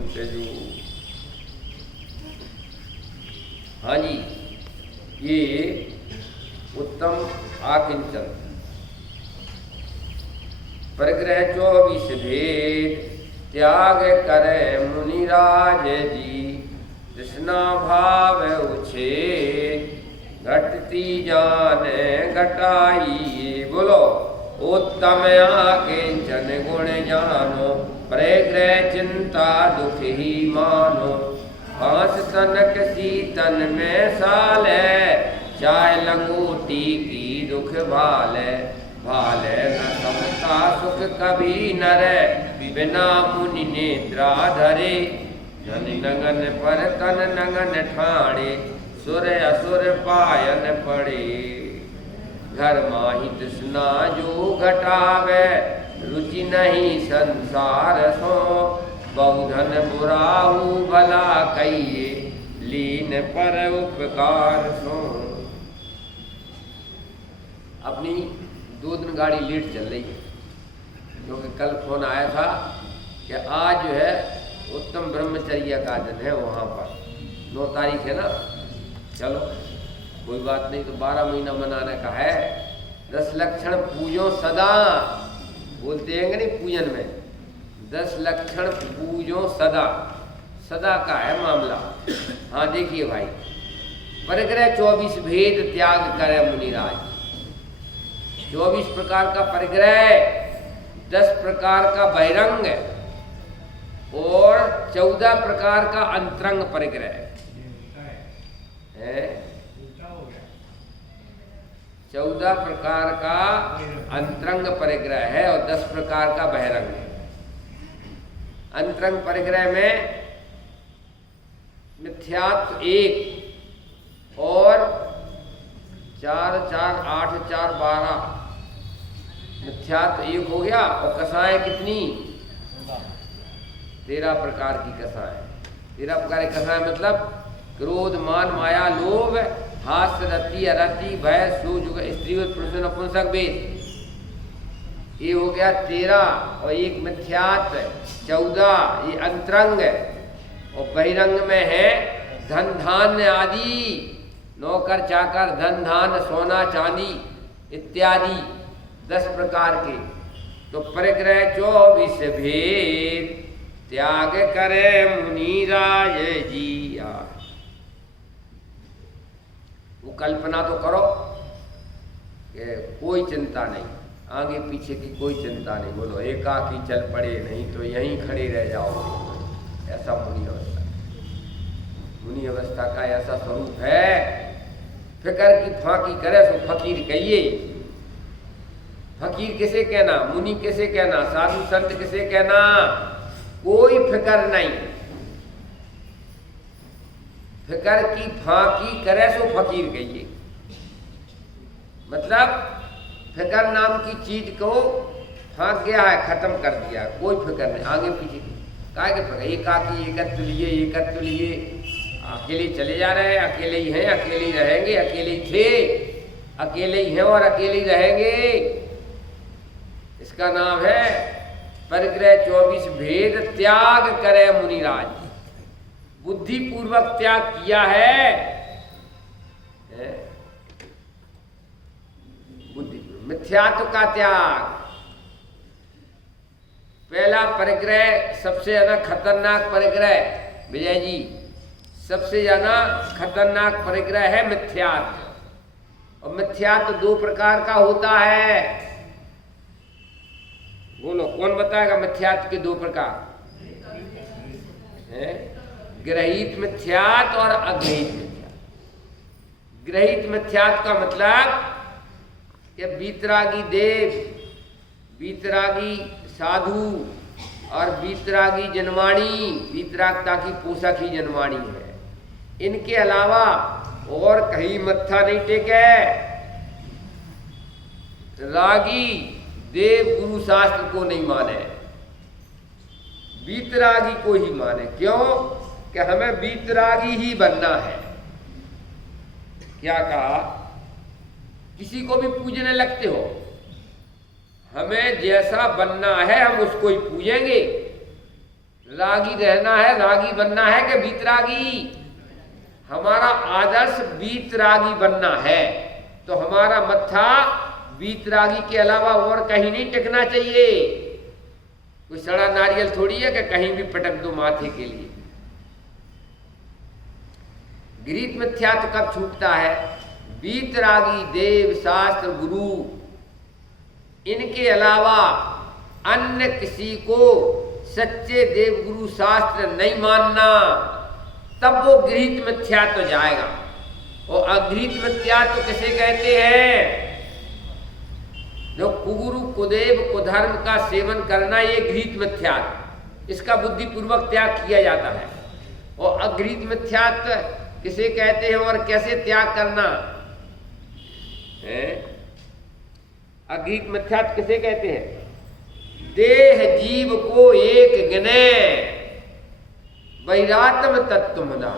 तेजो। हाँ जी, ये उत्तम आकिंचन। परिग्रह 24 भेद त्याग करे मुनिराज जी, तृष्णा भाव उछेद घटती जाने घटाई। बोलो उत्तम आकिंचन गुण जानो, परिग्रह चिंता दुख ही मानो। पांच तनक सीतन में साले, चाय लंगूटी की दुख भाले। भाले न समता सुख कभी नरे, बिना मुनि नेत्रा धरे। धन नगन पर तन नगन ठाणे, सुर असुर पायन पड़े। घर माही तृष्णा जो घटावे, रुचि नहीं संसार सो। बहुधन बुराहु भला कहिए, लीन पर उपकार सो। अपनी 2 दिन गाड़ी लेट चल रही है, क्योंकि कल फोन आया था कि आज जो है उत्तम ब्रह्मचर्य का दिन है वहाँ पर, 9 तारीख है ना। चलो कोई बात नहीं, तो 12 महीना मनाने का है। 10 लक्षण पूजो सदा, बोलते हैं नहीं पूजन में, 10 लक्षण पूजो सदा। सदा का है मामला। हाँ देखिए भाई, परिग्रह 24 भेद त्याग करे मुनिराज। 24 प्रकार का परिग्रह, 10 प्रकार का बहिरंग और 14 प्रकार का अंतरंग परिग्रह है। 14 प्रकार का अंतरंग परिग्रह है और 10 प्रकार का बहिरंग है। अंतरंग परिग्रह में मिथ्यात्व 1 और 4 4 8 4 12, मिथ्यात्व 1 हो गया। और कसाएं कितनी? 13 प्रकार की कसाएं। 13 प्रकार की कसाएं मतलब क्रोध मान माया लोभ हास्य रति अरति भय सुजुग स्त्री पुरुष नपुंसक भेद। ये हो गया 13 और 1 मिथ्यात्व 14, ये अंतरंग। और बहिरंग में है धन धान्य आदि, नौकर चाकर धन धान सोना चांदी इत्यादि 10 प्रकार के। तो परिग्रह 24 भेद त्याग करे मुनिराज जिया। वो कल्पना तो करो कि कोई चिंता नहीं, आगे पीछे की कोई चिंता नहीं। बोलो एकाकी चल पड़े, नहीं तो यहीं खड़े रह जाओगे। ऐसा मुनि अवस्था, मुनि अवस्था का ऐसा स्वरूप है। फिकर की फांकी करे सो फकीर कहिए। फकीर किसे कहना, मुनि किसे कहना, साधु संत किसे कहना? कोई फिकर नहीं। फिकर की फांकी करे सो फकीर कहिए। मतलब फिकर नाम की चीज को फांक गया है, खत्म कर दिया, कोई फिकर नहीं आगे पीछे। काहे के फिकर? एकाकी एकत्व लिए, एकत्व लिए, अकेले चले जा रहे हैं, अकेले ही हैं, अकेले ही रहेंगे, अकेले ही थे, अकेले ही हैं और अकेले ही रहेंगे। इसका नाम है परिग्रह 24 भेद त्याग करे मुनिराज। बुद्धि पूर्वक त्याग किया है, बुद्धि मिथ्यात्व का त्याग। पहला परिग्रह सबसे ज्यादा खतरनाक परिग्रह, विजय जी, सबसे ज्यादा खतरनाक परिग्रह है मिथ्यात्व। और मिथ्यात्व 2 प्रकार का होता है। बोलो कौन बताएगा मिथ्यात्व के 2 प्रकार? ग्रहित मिथ्यात्व और अग्रहित मिथ्यात्व। ग्रहित मिथ्यात्व का मतलब कि बीतरागी देव, बीतरागी साधु और बीतरागी जनवाणी, बीतरागता की पोषक ही जनवाणी है। इनके अलावा और कहीं मत्था नहीं टेके। रागी देव गुरु शास्त्र को नहीं माने, बीतरागी को ही माने। क्यों? कि हमें बीतरागी ही बनना है। क्या कहा? किसी को भी पूजने लगते हो, हमें जैसा बनना है हम उसको ही पूजेंगे। रागी रहना है, रागी बनना है कि वीतरागी? हमारा आदर्श वीतरागी बनना है, तो हमारा मत्था वीतरागी के अलावा और कहीं नहीं टिकना चाहिए। कोई सड़ा नारियल थोड़ी है कि कहीं भी पटक दो माथे के लिए। गृहीत मिथ्यात्व कब छूटता है? वीतरागी देव शास्त्र गुरु इनके अलावा अन्य किसी को सच्चे देव गुरु शास्त्र नहीं मानना, तब वो गृहीत मिथ्यात्व जाएगा। और अगृहीत मिथ्यात्व किसे कहते हैं? जो कुगुरु कुदेव कुधर्म का सेवन करना, ये गृहीत मिथ्यात्व, इसका बुद्धिपूर्वक त्याग किया जाता है। और अगृहीत मिथ्यात्व किसे कहते हैं और कैसे त्याग करना है? अगृहीत मिथ्यात्व किसे कहते हैं? देह जीव को एक गिने वैरात्म तत्व मुना।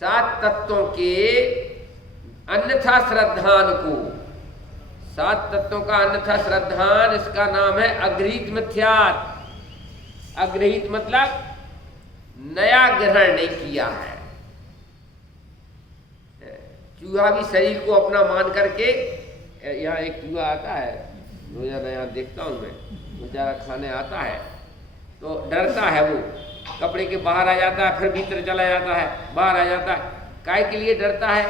7 तत्वों के अन्यथा श्रद्धान को, 7 तत्वों का अन्यथा श्रद्धान, इसका नाम है अगृहीत मिथ्यात्व। अगृहीत मतलब नया ग्रहण नहीं किया है। चूहा भी शरीर को अपना मान करके, यहाँ एक चूहा आता है रोजाना, यहाँ देखता हूँ मैं, बेचारा खाने आता है तो डरता है, वो कपड़े के बाहर आ जाता है, फिर भीतर चला जाता है, बाहर आ जाता है। काय के लिए डरता है?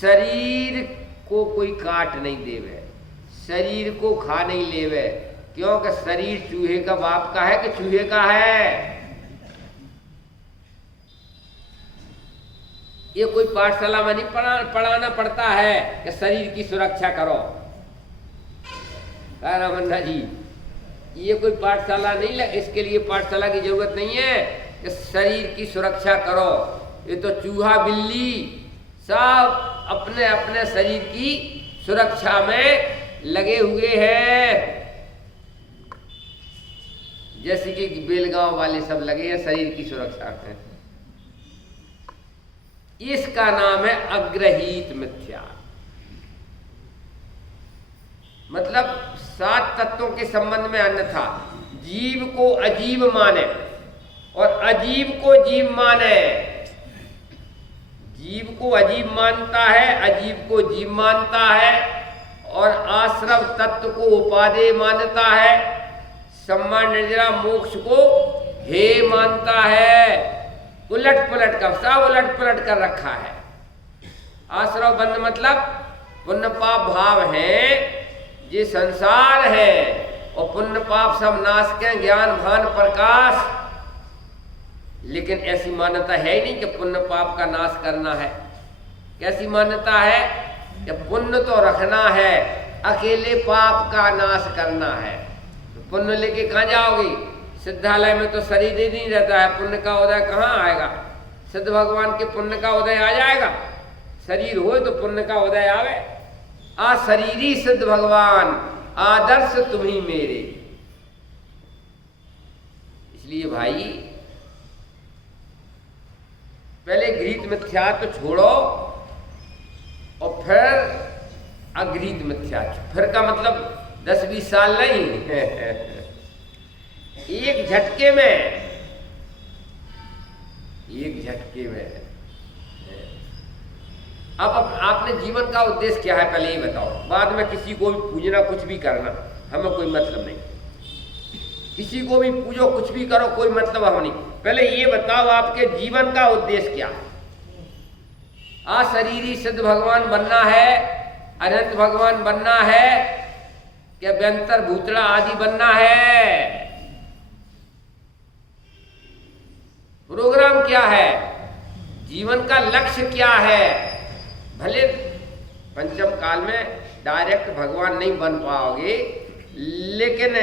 शरीर को कोई काट नहीं देवे, शरीर को खा नहीं लेवे। क्योंकि शरीर चूहे का बाप का है कि चूहे का है? ये कोई पाठशाला में नहीं पढ़ाना पड़ता है कि शरीर की सुरक्षा करो। रामन्ना जी, ये कोई पाठशाला नहीं, इसके लिए पाठशाला की जरूरत नहीं है कि शरीर की सुरक्षा करो। ये तो चूहा बिल्ली सब अपने अपने शरीर की सुरक्षा में लगे हुए हैं, जैसे कि बेलगांव वाले सब लगे हैं शरीर की सुरक्षा में। इसका नाम है अग्रहीत मिथ्या। मतलब 7 तत्वों के संबंध में अन्यथा जीव को अजीब माने और अजीब को जीव माने। जीव को अजीब मानता है, अजीब को जीव मानता है, और आश्रव तत्व को उपादेय मानता है, सम्मान निर्जरा मोक्ष को हे मानता है। उलट पुलट का सब उलट पुलट कर रखा है। आश्रव बंध मतलब पुण्य पाप भाव है, ये संसार है, और पुण्य पाप सब नाश के ज्ञान भान प्रकाश। लेकिन ऐसी मान्यता है ही नहीं कि पुण्य पाप का नाश करना है। कैसी मान्यता है कि पुण्य तो रखना है, अकेले पाप का नाश करना है। तो पुण्य लेके कहाँ जाओगी? सिद्धालय में तो शरीर ही नहीं रहता है, पुण्य का उदय कहाँ आएगा? सिद्ध भगवान के पुण्य का उदय आ जाएगा? शरीर हो तो पुण्य का उदय आवे। आ शरीरी सिद्ध भगवान आदर्श तुम्ही मेरे। इसलिए भाई पहले गृहीत मिथ्यात्व छोड़ो और फिर अगृहीत मिथ्यात्व। फिर का मतलब 10-20 साल नहीं एक झटके में, एक झटके में। अब आपने जीवन का उद्देश्य क्या है पहले ये बताओ। बाद में किसी को भी पूजना, कुछ भी करना, हमें कोई मतलब नहीं। किसी को भी पूजो, कुछ भी करो, कोई मतलब हम नहीं। पहले ये बताओ आपके जीवन का उद्देश्य क्या है? अशरीरी सिद्ध भगवान बनना है, अनंत भगवान बनना है, क्या व्यंतर भूतड़ा आदि बनना है? प्रोग्राम क्या है? जीवन का लक्ष्य क्या है? भले पंचम काल में डायरेक्ट भगवान नहीं बन पाओगे, लेकिन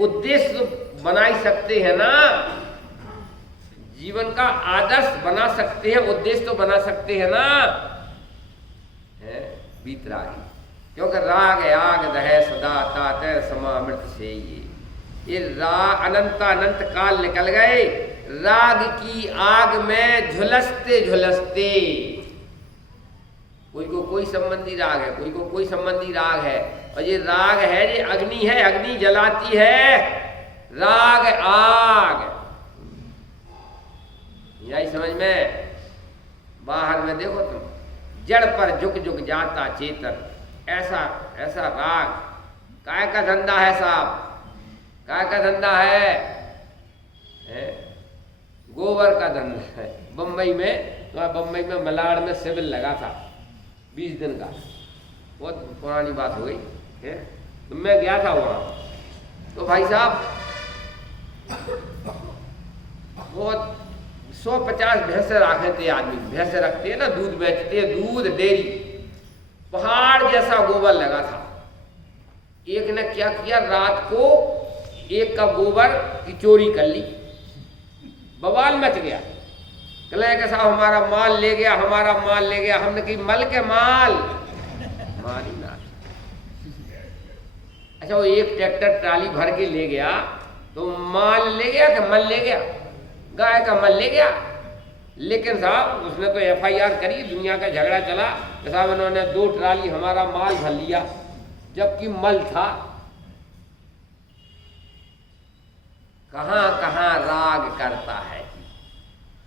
उद्देश्य तो बना ही सकते हैं ना। जीवन का आदर्श बना सकते हैं, उद्देश्य तो बना सकते हैं ना। है वीतरागी, क्योंकि राग आग दह सदा ताते समामृत से ये राग अनंत काल निकल गए। राग की आग में झुलसते झुलसते, कोई को कोई संबंधी राग है, कोई को कोई संबंधी राग है, और ये राग है, ये अग्नि है, अग्नि जलाती है राग आग, यही समझ में। बाहर में देखो तुम, जड़ पर झुक झुक जाता चेतन, ऐसा ऐसा राग। काय का धंधा है साहब, काय का धंधा है? गोबर का धंधा है। बम्बई में, तो बम्बई में मलाड़ में सिविल लगा था 20 दिन का, बहुत पुरानी बात हो गई है। तो मैं गया था वहाँ, तो भाई साहब बहुत 150 भैंसे रखे थे आदमी, भैंसे रखते हैं ना, दूध बेचते हैं, दूध डेयरी, पहाड़ जैसा गोबर लगा था। एक ने क्या किया, रात को एक का गोबर की चोरी कर ली, बवाल मच गया। कहले कि साहब हमारा माल ले गया, हमारा माल ले गया। हमने कही मल के माल ही ना। अच्छा, वो एक ट्रैक्टर ट्राली भर के ले गया, तो माल ले गया कि मल ले गया? गाय का मल ले गया। लेकिन साहब उसने तो FIR करी, दुनिया का झगड़ा चला कि साहब इन्होंने 2 ट्राली हमारा माल भर लिया, जबकि मल था। कहाँ कहाँ राग करता है।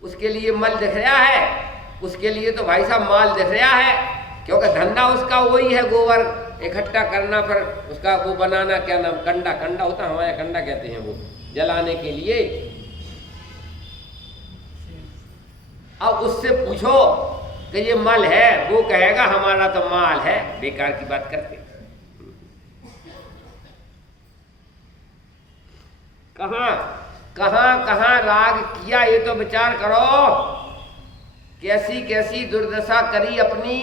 उसके लिए मल दिख रहा है, उसके लिए तो भाई साहब माल दिख रहा है, क्योंकि धंधा उसका वही है, गोबर इकट्ठा करना, फिर उसका वो बनाना, क्या नाम, कंडा, कंडा होता है हमारे यहाँ, कंडा कहते हैं वो, जलाने के लिए। अब उससे पूछो कि ये मल है, वो कहेगा हमारा तो माल है। बेकार की बात करते। कहाँ कहाँ कहाँ राग किया, ये तो विचार करो। कैसी कैसी दुर्दशा करी अपनी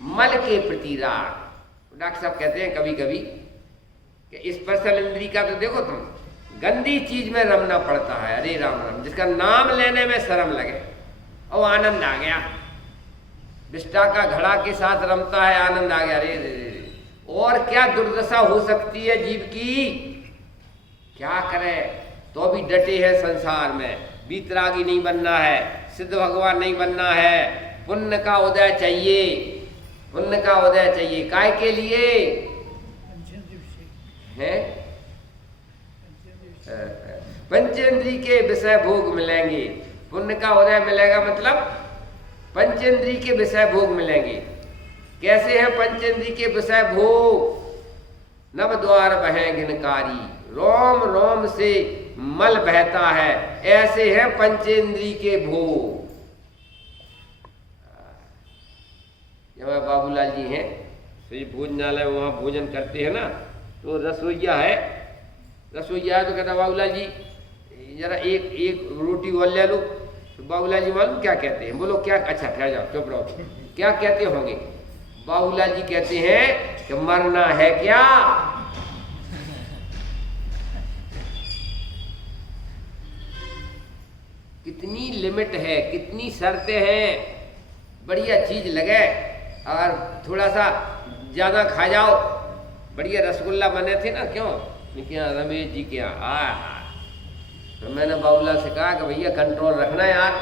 मल के प्रति राग। डॉक्टर साहब कहते हैं कभी कभी कि स्पर्शन इंद्री का तो देखो तुम, गंदी चीज में रमना पड़ता है। अरे राम राम, जिसका नाम लेने में शर्म लगे और आनंद आ गया। विष्टा का घड़ा के साथ रमता है, आनंद आ गया। अरे और क्या दुर्दशा हो सकती है जीव की, क्या करे। तो भी डटे है संसार में, बीतरागी नहीं बनना है, सिद्ध भगवान नहीं बनना है, पुण्य का उदय चाहिए, पुण्य का उदय चाहिए। काय के लिए है? पंचेंद्री के विषय भोग मिलेंगे। पुण्य का उदय मिलेगा मतलब पंचेंद्री के विषय भोग मिलेंगे। कैसे हैं पंचेंद्री के विषय भोग? नव द्वार बहें घिनकारी, रोम रोम से मल बहता है, ऐसे हैं पंचेंद्री के भोग। जब बाबूलाल जी हैं तो ये भोजनालय, वहाँ भोजन करते हैं ना, तो रसोईया है, रसोईया है तो कहता बाबूलाल जी जरा एक रोटी और ले लो। तो बाबूलाल जी मालूम क्या कहते हैं? बोलो क्या? अच्छा ठहर जाओ, चुप रहो। क्या कहते होंगे? बाबूलाल जी कहते हैं कि मरना है क्या? कितनी लिमिट है, कितनी शर्तें हैं। बढ़िया चीज लगे और थोड़ा सा ज़्यादा खा जाओ। बढ़िया रसगुल्ला बने थे ना, क्यों क्या रमेश जी के यहाँ, तो मैंने बाबूलाल से कहा कि भैया कंट्रोल रखना यार,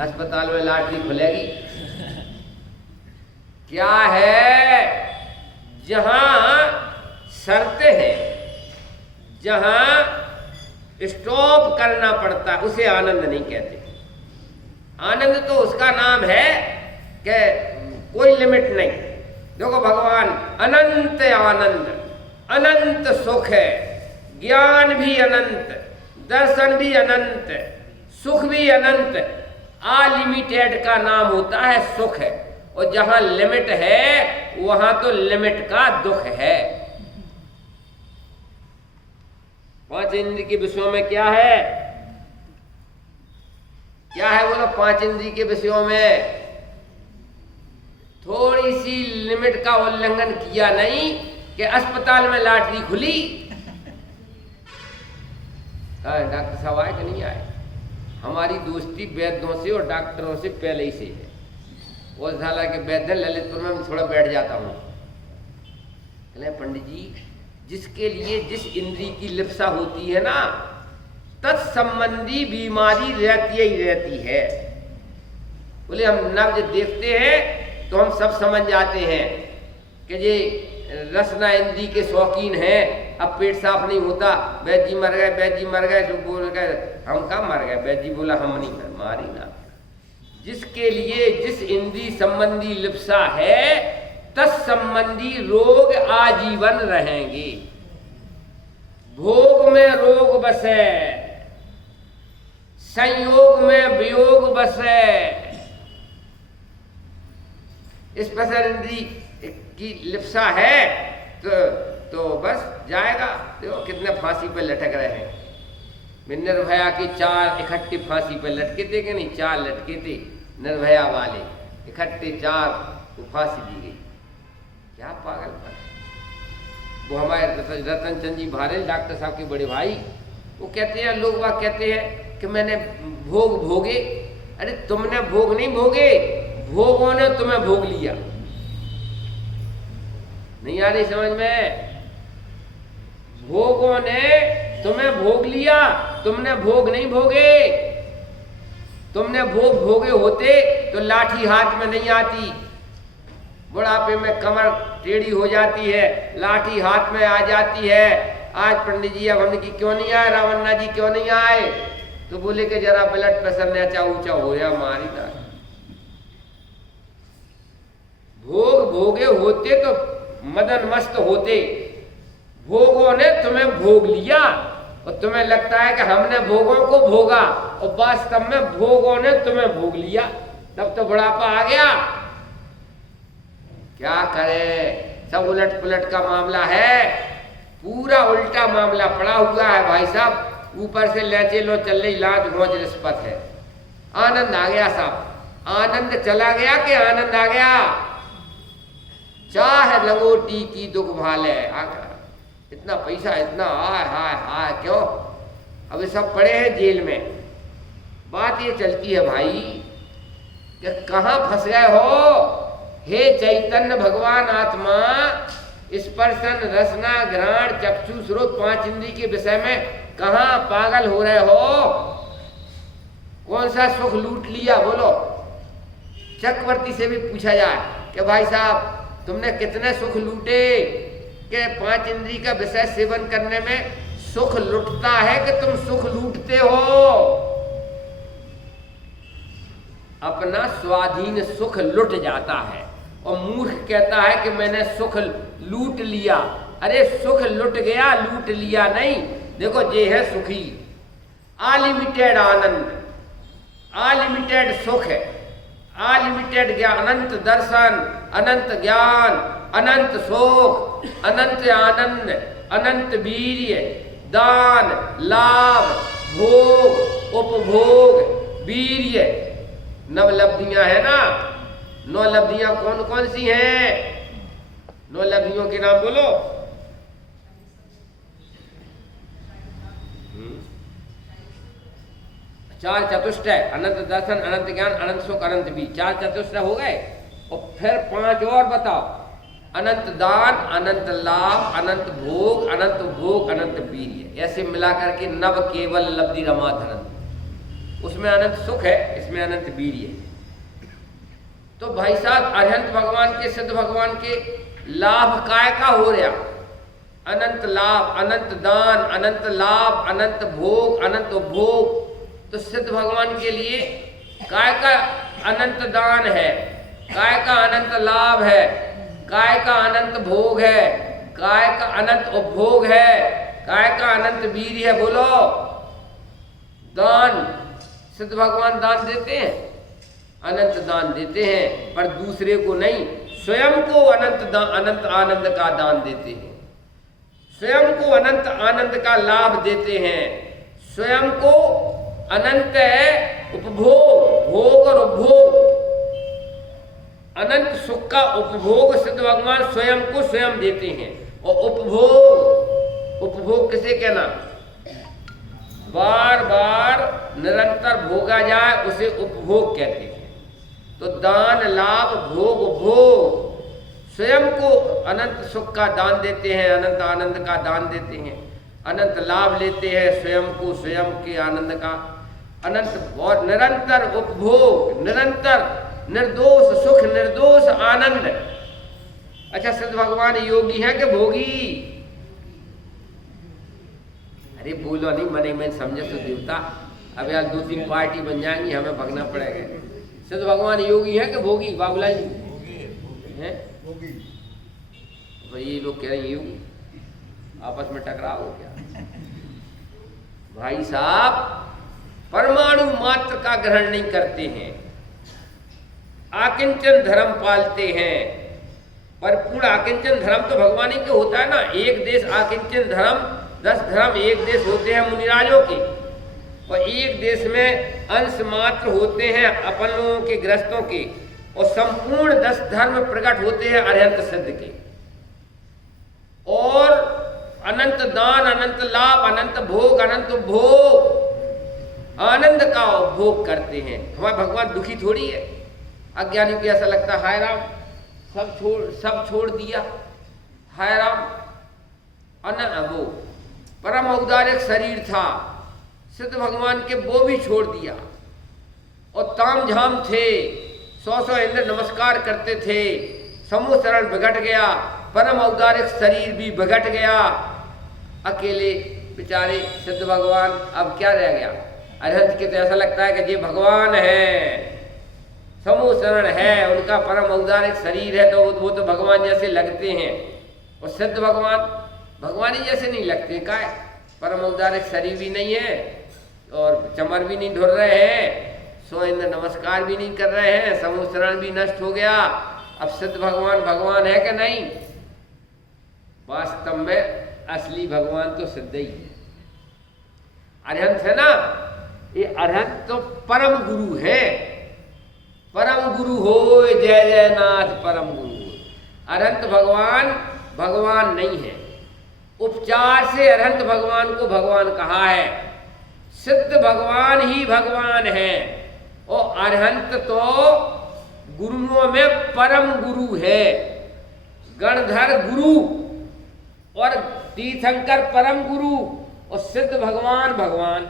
अस्पताल में लाटरी खुलेगी। क्या है, जहां शर्तें हैं, जहां स्टॉप करना पड़ता है, उसे आनंद नहीं कहते। आनंद तो उसका नाम है कि कोई लिमिट नहीं। देखो भगवान अनंत आनंद, अनंत सुख है, ज्ञान भी अनंत, दर्शन भी अनंत, सुख भी अनंत। अनलिमिटेड का नाम होता है सुख है, और जहां लिमिट है वहां तो लिमिट का दुख है। 5 इंद्रिय के विषयों में क्या है? क्या है बोलो? 5 इंद्रिय के विषयों में थोड़ी सी लिमिट का उल्लंघन किया नहीं कि अस्पताल में लाटरी खुली। डॉक्टर साहब आए कि नहीं आए? हमारी दोस्ती वैद्यों से और डॉक्टरों से पहले ही से है। वो झाला के वैद्य ललितपुर में मैं थोड़ा बैठ जाता हूँ। पंडित जी, जिसके लिए जिस इंद्री की लिप्सा होती है ना, तत्संबंधी बीमारी रहती ही रहती है। बोले हम नब्ज देखते हैं तो हम सब समझ जाते हैं कि ये रसना इंद्री के शौकीन हैं, अब पेट साफ नहीं होता, वैद्य जी मर गए, वैद्य जी मर गए, तो बोल गए हम कहाँ मर गए, वैद्य जी बोला हम नहीं मर, मारी ना। जिसके लिए जिस इंद्री संबंधी लिप्सा है तत्संबंधी रोग आजीवन रहेंगे। भोग में रोग बसे, संयोग में वियोग बसे, इस प्रकार इंद्री की लिप्सा है तो बस जाएगा। देखो कितने फांसी पे लटक रहे हैं। निर्भया की 4 इकट्ठी फांसी पे लटके थे कि नहीं, 4 लटके थे निर्भया वाले, इकट्ठे 4 को फांसी दी गई। क्या पागलपन। वो हमारे रतन चंद जी भारल डॉक्टर साहब के बड़े भाई, वो कहते हैं, लोग बात कहते हैं कि मैंने भोग भोगे। अरे तुमने भोग नहीं भोगे, भोगों ने तुम्हें भोग लिया। नहीं आ रही समझ में? भोगों ने तुम्हें भोग लिया, तुमने भोग नहीं भोगे। तुमने भोग भोगे होते तो लाठी हाथ में नहीं आती, बुढ़ापे में कमर टेढ़ी हो जाती है, लाठी हाथ में आ जाती है। आज पंडित जी अब हमने की क्यों नहीं आए, रावन्ना जी क्यों नहीं आए, तो बोले कि जरा ब्लड प्रेशर नीचा ऊंचा हो या मारी ना। भोग भोगे होते तो मदन मस्त होते, भोगों ने तुम्हें भोग लिया और तुम्हें लगता है कि हमने भोगों को भोगा, और वास्तव में भोगों ने तुम्हें भोग लिया। तब तो बुढ़ापा आ गया। क्या करे, सब उलट पुलट का मामला है, पूरा उल्टा मामला पड़ा हुआ है भाई साहब। ऊपर से लेचे लो चल रही लाज घोंच रिश्वत है। आनंद आ गया साहब, आनंद चला गया कि आनंद आ गया। चाहे लंगोटी की दुख भाले, इतना पैसा इतना हाय हाय हाय क्यों। अब सब पड़े हैं जेल में। बात ये चलती है भाई कि कहाँ फंस गए हो। हे चैतन्य भगवान आत्मा, स्पर्शन रसना घ्राण चक्षु श्रोत 5 इंद्रिय के विषय में कहाँ पागल हो रहे हो। कौन सा सुख लूट लिया बोलो। चक्रवर्ती से भी पूछा जाए कि भाई साहब तुमने कितने सुख लूटे, कि 5 इंद्रिय का विषय सेवन करने में सुख लुटता है कि तुम सुख लूटते हो। अपना स्वाधीन सुख लुट जाता है और मूर्ख कहता है कि मैंने सुख लूट लिया। अरे सुख लुट गया, लूट लिया नहीं। देखो ये है सुखी, अनलिमिटेड आनंद, अनलिमिटेड सुख है, अनलिमिटेड ज्ञान, अनंत दर्शन, अनंत ज्ञान, अनंत सुख, अनंत आनंद, अनंत वीर्य, दान, लाभ, भोग, उपभोग, वीर्य, नवलब्धियां है ना। 9 लब्धियां कौन कौन सी हैं? 9 लब्धियों के नाम बोलो। चार चतुष्टय, अनंत दर्शन, अनंत ज्ञान, अनंत सुख, अनंत भी, 4 चतुष्टय हो गए। और फिर 5 और बताओ, अनंत दान, अनंत लाभ, अनंत भोग, अनंत भोग, अनंत वीर्य। ऐसे मिलाकर के नव केवल लब्धि रमाधरन। उसमें अनंत सुख है, इसमें अनंत वीर्य है। तो भाई साहब अनंत भगवान के, सिद्ध भगवान के लाभ काय का हो रहा, अनंत लाभ, अनंत दान, अनंत लाभ, अनंत भोग, अनंत उपभोग। तो सिद्ध भगवान के लिए काय का अनंत दान है, काय का अनंत लाभ है, काय का अनंत भोग है, काय का अनंत उपभोग है, काय का अनंत वीर्य है। बोलो। दान, सिद्ध भगवान दान देते हैं, अनंत दान देते हैं, पर दूसरे को नहीं, स्वयं को अनंत आनंद का दान देते हैं, स्वयं को अनंत आनंद का लाभ देते हैं, स्वयं को अनंत उपभोग, भोग और उपभोग, अनंत सुख का उपभोग सिद्ध भगवान स्वयं को स्वयं देते हैं। और उपभोग, उपभोग किसे कहना, बार बार निरंतर भोगा जाए उसे उपभोग कहते हैं। तो दान, लाभ, भोग, उपभोग, स्वयं को अनंत सुख का दान देते हैं, अनंत आनंद का दान देते हैं, अनंत लाभ लेते हैं, स्वयं को स्वयं के आनंद का, अनंत और निरंतर उपभोग, निरंतर निर्दोष सुख, निर्दोष आनंद। अच्छा सिद्ध भगवान योगी हैं कि भोगी? अरे बोलो नहीं, मने में समझे तो देवता। अब यार 2-3 पार्टी बन जाएंगी, हमें भगना पड़ेगा। सिद्ध भगवान योगी है कि भोगी बाबूलाल जी हैं? तो ये लोग कह रहे हैं योगी, आपस में टकराव हो क्या? भाई साहब, परमाणु मात्र का ग्रहण नहीं करते हैं, आकिंचन धर्म पालते हैं। पर पूर्ण आकिंचन धर्म तो भगवान ही के होता है ना। एक देश आकिंचन धर्म, 10 धर्म एक देश होते हैं मुनिराजों के, और एक देश में अंश मात्र होते हैं अपन लोगों के गृहस्थों के, और संपूर्ण 10 धर्म प्रकट होते हैं अरहंत सिद्ध के। और अनंत दान, अनंत लाभ, अनंत भोग, अनंत भोग, आनंद का उपभोग करते हैं। हमारे भगवान दुखी थोड़ी है। अज्ञानी को ऐसा लगता है हाय राम सब छोड़ दिया, हाय राम। वो परम औदार्य शरीर था सिद्ध भगवान के, वो भी छोड़ दिया। और ताम झाम थे, 100 इंद्र नमस्कार करते थे, समूह शरण बिगट गया, परम औदार्य शरीर भी बिगट गया। अकेले बेचारे सिद्ध भगवान, अब क्या रह गया? अरहंत के तो ऐसा लगता है कि ये भगवान है, समूह शरण है, उनका परम औदार्य शरीर है, तो वो तो भगवान जैसे लगते हैं। और सिद्ध भगवान भगवान ही जैसे नहीं लगते, का परम औदार्य शरीर भी नहीं है, और चमर भी नहीं ढुर रहे हैं, 100 इंद्र नमस्कार भी नहीं कर रहे हैं, समूह शरण भी नष्ट हो गया। अब सिद्ध भगवान भगवान है कि नहीं? वास्तव में असली भगवान तो सिद्ध ही है। अरहंत है ना, ये अरहंत तो परम गुरु है। परम गुरु हो जय जय नाथ परम गुरु। अरहंत भगवान भगवान नहीं है, उपचार से अरहंत भगवान को भगवान कहा है। सिद्ध भगवान ही भगवान है, और अरहंत तो गुरुओं में परम गुरु है। गणधर गुरु और तीर्थंकर परम गुरु, और सिद्ध भगवान भगवान।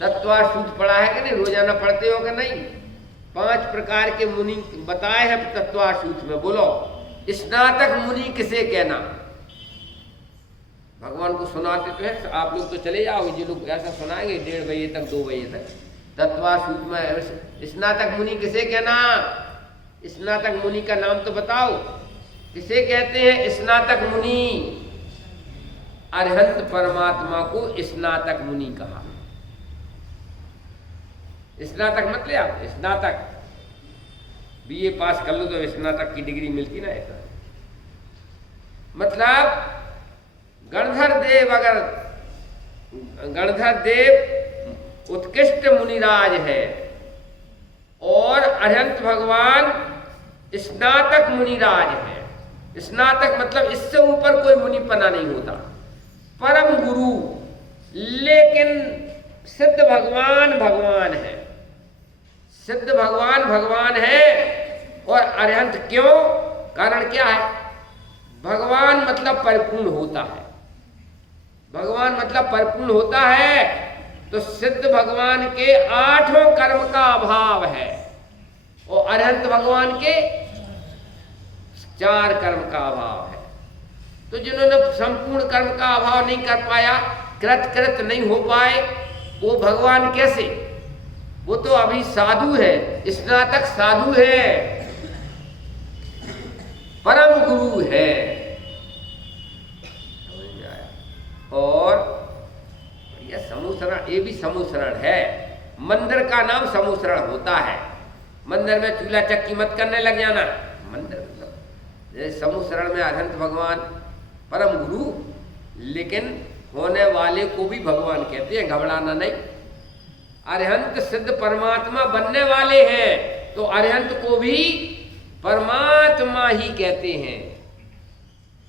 तत्वाशुद्ध पढ़ा है कि नहीं? रोजाना पढ़ते हो कि नहीं? 5 प्रकार के मुनि बताए हैं तत्वाशुद्ध में। बोलो, स्नातक मुनि किसे कहना? भगवान को सुनाते तो है, आप लोग तो चले जाओ, ये लोग ऐसा सुनाएंगे 1:30 बजे तक, 2 बजे तक। तत्वाशुद्ध में स्नातक मुनि किसे कहना? स्नातक मुनि का नाम तो बताओ, किसे कहते हैं स्नातक मुनि? अरहंत परमात्मा को स्नातक मुनि कहा। स्नातक मत ले आओ, स्नातक बीए पास कर लो तो स्नातक की डिग्री मिलती ना। ऐसा मतलब गणधर देव, अगर गणधर देव उत्कृष्ट मुनिराज है, और अरहंत भगवान स्नातक मुनिराज है। स्नातक मतलब इससे ऊपर कोई मुनिपना नहीं होता, परम गुरु। लेकिन सिद्ध भगवान भगवान है, सिद्ध भगवान भगवान है। और अरहंत क्यों? कारण क्या है? भगवान मतलब परिपूर्ण होता है, भगवान मतलब परिपूर्ण होता है। तो सिद्ध भगवान के 8 कर्म का अभाव है, और अरहंत भगवान के 4 कर्म का अभाव है। तो जिन्होंने संपूर्ण कर्म का अभाव नहीं कर पाया, कृत नहीं हो पाए, वो भगवान कैसे? वो तो अभी साधु है, स्नातक साधु है, परम गुरु है। समझ में आया? और यह समूह शरण, ये भी समूह शरण है। मंदिर का नाम समूह शरण होता है। मंदिर में चूल्हा चक्की मत करने लग जाना। मंदिर जैसे समूह शरण में अरहंत भगवान परम गुरु, लेकिन होने वाले को भी भगवान कहते हैं, घबराना नहीं। अरहंत सिद्ध परमात्मा बनने वाले हैं, तो अरहंत को भी परमात्मा ही कहते हैं।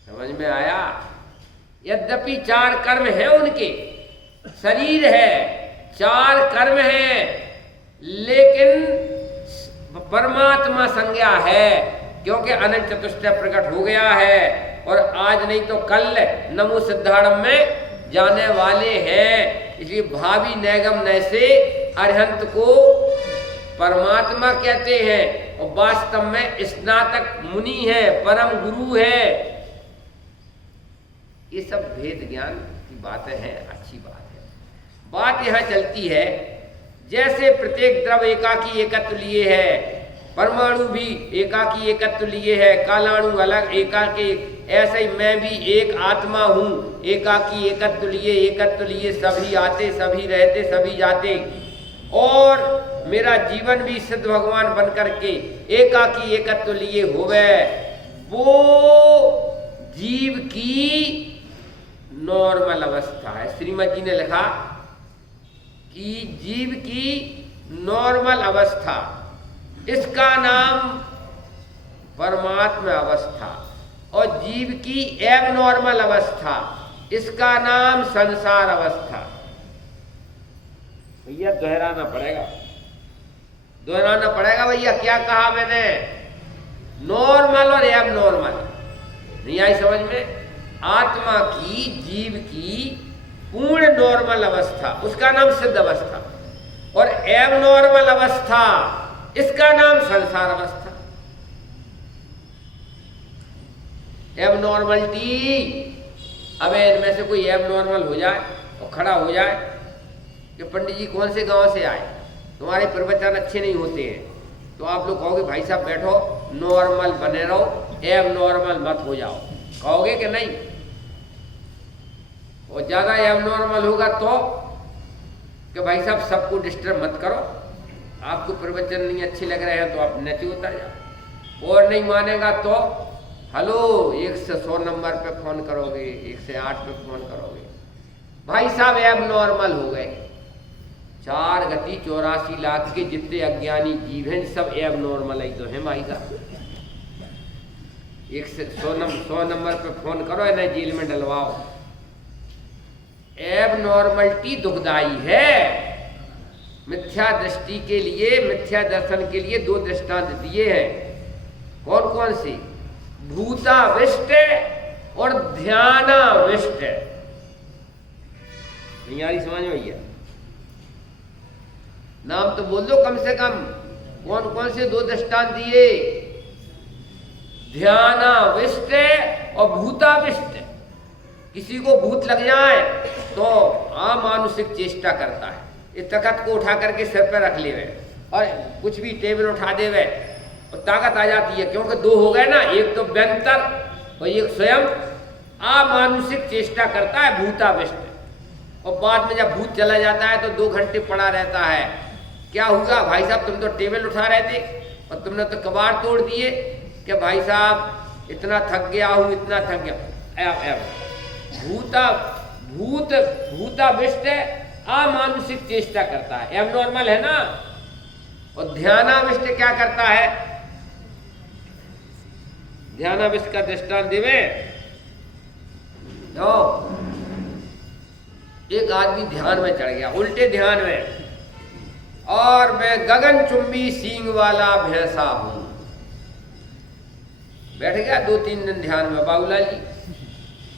समझ में आया? यद्यपि 4 कर्म हैं, उनके शरीर है, 4 कर्म हैं, लेकिन परमात्मा संज्ञा है, क्योंकि अनंत चतुष्टय प्रकट हो गया है। और आज नहीं तो कल नमो सिद्धाड़म में जाने वाले हैं। इसलिए भावी नैगम नय से अरहंत को परमात्मा कहते हैं, और वास्तव में स्नातक मुनि है, परम गुरु है। ये सब भेद ज्ञान की बातें हैं, अच्छी बात है। बात यहाँ चलती है, जैसे प्रत्येक द्रव एकाकी एकत्व लिए है, परमाणु भी एकाकी एकत्व लिए है, कालाणु अलग एकाकी, ऐसे ही मैं भी एक आत्मा हूँ, एकाकी एकत्व लिए, सभी आते सभी रहते सभी जाते, और मेरा जीवन भी सिद्ध भगवान बन करके एकाकी एकत्व लिए होवे। वो जीव की नॉर्मल अवस्था है। श्रीमद जी ने लिखा कि जीव की नॉर्मल अवस्था, इसका नाम परमात्मा अवस्था, और जीव की एबनॉर्मल अवस्था, इसका नाम संसार अवस्था। भैया दोहराना पड़ेगा भैया। क्या कहा मैंने? नॉर्मल और एबनॉर्मल। नहीं आई समझ में? आत्मा की, जीव की पूर्ण नॉर्मल अवस्था, उसका नाम सिद्ध अवस्था, और एबनॉर्मल अवस्था, इसका नाम संसार अवस्था। एबनॉर्मलिटी, अब इनमें से कोई एबनॉर्मल हो जाए और खड़ा हो जाए कि पंडित जी कौन से गांव से आए, तुम्हारे प्रवचन अच्छे नहीं होते हैं, तो आप लोग कहोगे भाई साहब बैठो, नॉर्मल बने रहो, एबनॉर्मल मत हो जाओ, कहोगे कि नहीं? और ज़्यादा एबनॉर्मल होगा तो कि भाई साहब सबको डिस्टर्ब मत करो, आपको प्रवचन नहीं अच्छे लग रहे हैं तो आप नीचे उतर जाओ। और नहीं मानेगा तो हेलो 100 नंबर पे फ़ोन करोगे, 108 पे फ़ोन करोगे, भाई साहब एबनॉर्मल हो गए। 4 गति 84 लाख के जितने अज्ञानी जीव हैं सब एबनॉर्मल ही तो हैं भाई साहब। 100 नंबर पे फ़ोन करो, इन्हें जेल में डलवाओ। एबनॉर्मलिटी दुखदाई है। मिथ्या दृष्टि के लिए, मिथ्या दर्शन के लिए 2 दृष्टांत दिए हैं। कौन कौन से? भूताविष्ट और ध्यानाविष्ट। नहीं आ रही समझ में भैया? नाम तो बोल दो कम से कम, कौन कौन से 2 दृष्टांत दिए? ध्यानाविष्ट और भूताविष्ट। किसी को भूत लग जाए तो अमानुषिक चेष्टा करता है, इस तख्त को उठा करके सिर पर रख ले और कुछ भी टेबल उठा दे और ताकत आ जाती है, क्योंकि 2 हो गए ना, एक तो व्यंतर और एक स्वयं। अमानुषिक चेष्टा करता है भूताविष्ट, और बाद में जब भूत चला जाता है तो 2 घंटे पड़ा रहता है। क्या हुआ भाई साहब, तुम तो टेबल उठा रहे थे और तुमने तो कबाड़ तोड़ दिए कि भाई साहब इतना थक गया हूँ, इतना थक गया। भूताविष्ट अमानुषिक चेष्टा करता है, एबनॉर्मल है ना। और ध्यानाविष्ट क्या करता है? ध्यानाविष्ट का दृष्टांत देवे। एक आदमी ध्यान में चढ़ गया, उल्टे ध्यान में, और मैं गगनचुंबी सींग वाला भैंसा हूं। बैठ गया 2-3 दिन ध्यान में। बाबूलाल जी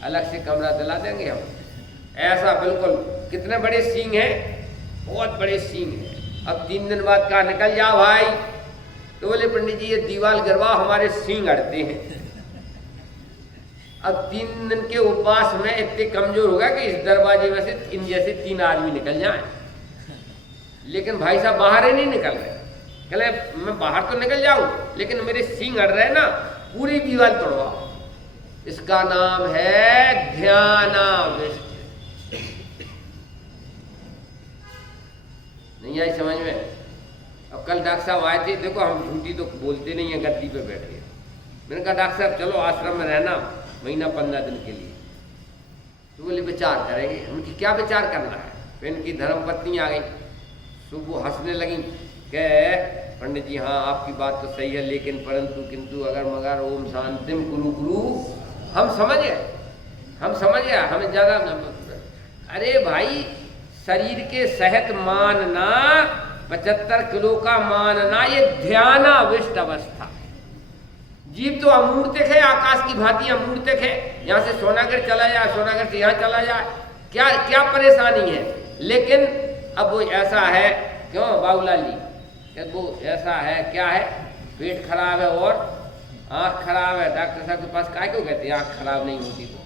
अलग से कमरा दिला देंगे हम, ऐसा बिल्कुल। कितने बड़े सींग हैं? बहुत बड़े सींग हैं। अब 3 दिन बाद कहा निकल जाओ भाई, तो बोले पंडित जी ये दीवार गिरवा, हमारे सींग अड़ते हैं। अब 3 दिन के उपवास में इतने कमजोर हो गया कि इस दरवाजे में से इन जैसे 3 आदमी निकल जाएं, लेकिन भाई साहब बाहर ही नहीं निकल रहे। कहले मैं बाहर तो निकल जाऊं, लेकिन मेरे सींग अड़ रहे ना, पूरी दीवार तोड़वाओ। इसका नाम है ध्यानाविष्ट। नहीं आई समझ में? अब कल डॉक्टर साहब आए थे, देखो हम झूठी तो बोलते नहीं है, गद्दी पे बैठ गए। मैंने कहा डॉक्टर साहब चलो आश्रम में रहना महीना 15 दिन के लिए। तो बोले विचार करेंगे। उनकी क्या विचार करना है? फिर इनकी धर्मपत्नी आ गई, सुबह हंसने लगी, कहे पंडित जी हाँ आपकी बात तो सही है, लेकिन परंतु किंतु अगर मगर ओम शांतिम कुरु कुरु। हम समझ गए, हमें ज़्यादा। अरे भाई शरीर के सेहत मानना, 75 किलो का मानना, ये ध्यानाविष्ट अवस्था। जीव तो अमूर्तिक है, आकाश की भांति अमूर्तिक है। यहाँ से सोनागढ़ चला जाए, सोनागढ़ से यहाँ चला जाए, क्या क्या परेशानी है। लेकिन अब वो ऐसा है, क्यों बाबूलाल जी? वो ऐसा है, क्या है? पेट खराब है और आँख खराब है। डॉक्टर साहब के पास क्या क्यों कहते हैं आँख खराब नहीं होती? तो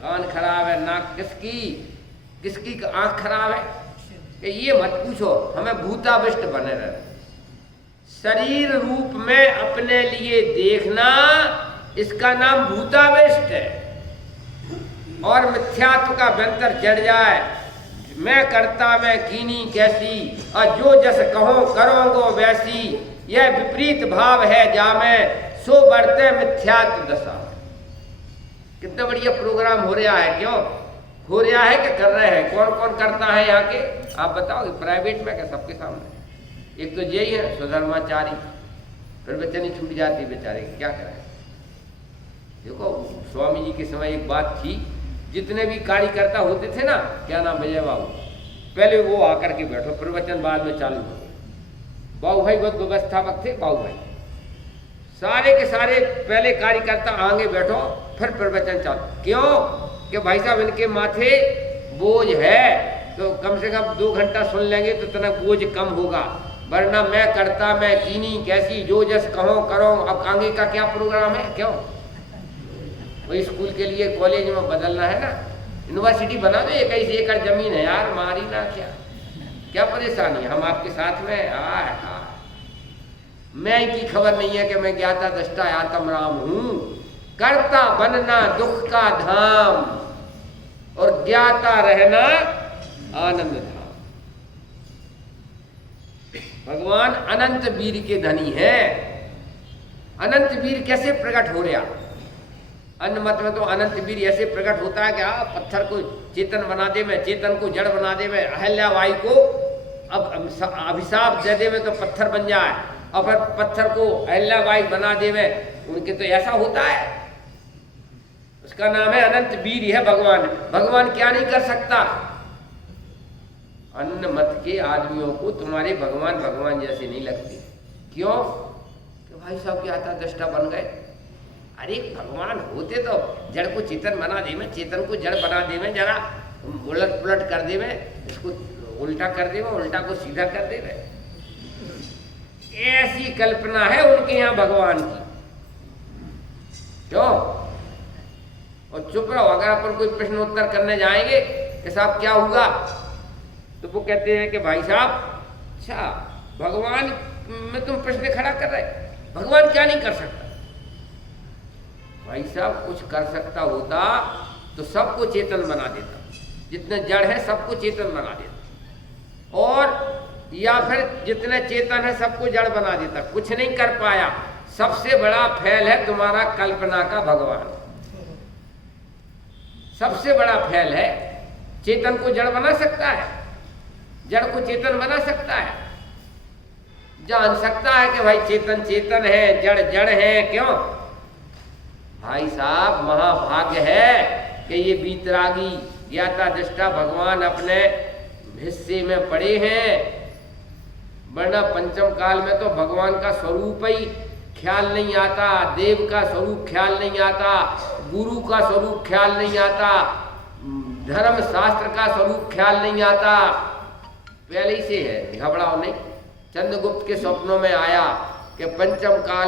कान खराब है, नाक किसकी? किसकी आंख खराब है कि ये मत पूछो, हमें भूताविष्ट बने रहे। शरीर रूप में अपने लिए देखना, इसका नाम भूताविष्ट है। और मिथ्यात्व का व्यंतर जड़ जाए, मैं करता मैं कीनी कैसी, और जो जस कहो करोगो वैसी, यह विपरीत भाव है जामे, सो बढ़ते मिथ्यात्व दशा। कितना बढ़िया प्रोग्राम हो रहा है, क्यों हो रहा है कि कर रहे हैं? कौन कौन करता है यहाँ के, आप बताओ? प्राइवेट में क्या सबके सामने? एक तो यही है सुधर्माचारी, फिर बच्चे नहीं छूट जाती बेचारे, क्या करें? देखो स्वामी जी के समय एक बात थी, जितने भी कार्यकर्ता होते थे ना, क्या नाम विजय बाबू, पहले वो आकर के बैठो, प्रवचन बाद में चालू हो। बाबू भाई बहुत व्यवस्थापक थे, बाबू भाई सारे के सारे पहले कार्यकर्ता आगे बैठो, फिर प्रवचन चालू। क्यों कि भाई साहब इनके माथे बोझ है, तो कम से कम 2 घंटा सुन लेंगे तो इतना बोझ कम होगा, वरना मैं करता मैं कीनी कैसी, जो जस कहो करो। अब आगे का क्या प्रोग्राम है? क्यों वो स्कूल के लिए कॉलेज में बदलना है ना, यूनिवर्सिटी बना दो, 21 एकड़ जमीन है यार, मारी ना क्या परेशानी है? हम आपके साथ में। हाँ, मैं की खबर नहीं है कि मैं ज्ञाता दृष्टा आत्म राम हूं, करता बनना दुख का धाम, और ज्ञाता रहना आनंद धाम। भगवान अनंत वीर के धनी है। अनंत वीर कैसे प्रकट हो रहा? अन्य मत में तो अनंत वीर ऐसे प्रकट होता है कि पत्थर को चेतन बना दे में, चेतन को जड़ बना दे में। अहल्याबाई को अब अभिशाप दे दे में तो पत्थर बन जाए, और फिर पत्थर को अहल्याबाई बना दे में, उनके तो ऐसा होता है। उसका नाम है अनंत वीर है भगवान। भगवान क्या नहीं कर सकता? अन्य मत के आदमियों को तुम्हारे भगवान भगवान जैसे नहीं लगते। क्यों? कि भाई साहब क्या आता दृष्टा बन गए। अरे भगवान होते तो जड़ को चेतन बना दे में, चेतन को जड़ बना दे में, जरा उलट पुलट कर दे में, इसको उल्टा कर दे में, उल्टा को सीधा कर दे में। ऐसी कल्पना है उनके यहाँ भगवान की। क्यों? और चुप रहो। अगर अपन कोई प्रश्न उत्तर करने जाएंगे कि साहब क्या हुआ, तो वो कहते हैं कि भाई साहब अच्छा भगवान में तुम प्रश्न खड़ा कर रहे, भगवान क्या नहीं कर सकता? भाई साहब कुछ कर सकता होता तो सबको चेतन बना देता, जितने जड़ है सबको चेतन बना देता, और या फिर जितने चेतन है सबको जड़ बना देता। कुछ नहीं कर पाया। सबसे बड़ा फैल है तुम्हारा कल्पना का भगवान। सबसे बड़ा फैल है। चेतन को जड़ बना सकता है, जड़ को चेतन बना सकता है, जान सकता है कि भाई चेतन चेतन है, जड़ जड़ है। क्यों? भाई साहब महाभाग्य है कि ये बीतरागी ज्ञाता दृष्टा भगवान अपने हिस्से में पड़े हैं, वरना पंचम काल में तो भगवान का स्वरूप ही ख्याल नहीं आता, देव का स्वरूप ख्याल नहीं आता, गुरु का स्वरूप ख्याल नहीं आता, धर्म शास्त्र का स्वरूप ख्याल नहीं आता। पहले ही से है, घबराओ नहीं। चंद्रगुप्त के स्वप्नों में आया कि पंचम काल